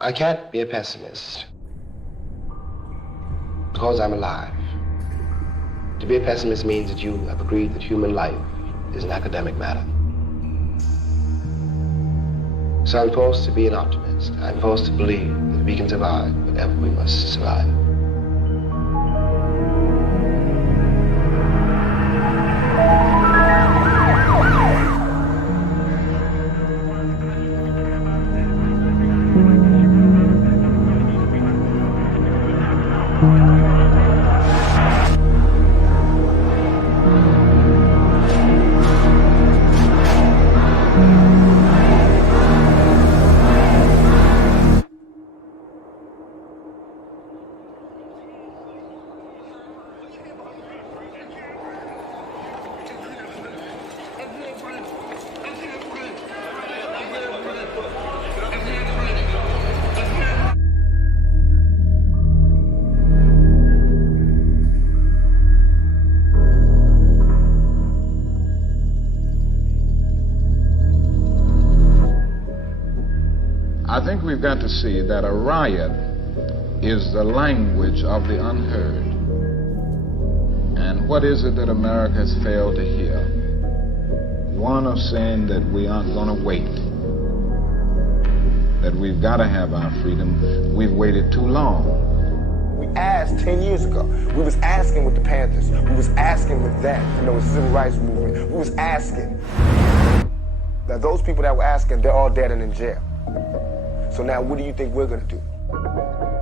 I can't be a pessimist because I'm alive. To be a pessimist means that you have agreed that human life is an academic matter. So I'm forced to be an optimist. I'm forced to believe that we can survive whatever we must survive. I think we've got to see that a riot is the language of the unheard. And what is it that America has failed to hear? One of saying that we aren't going to wait, that we've got to have our freedom. We've waited too long. We asked 10 years ago. We was asking with the Panthers. We was asking with them, the civil rights movement. We was asking. Now those people that were asking, they're all dead and in jail. So now what do you think we're going to do?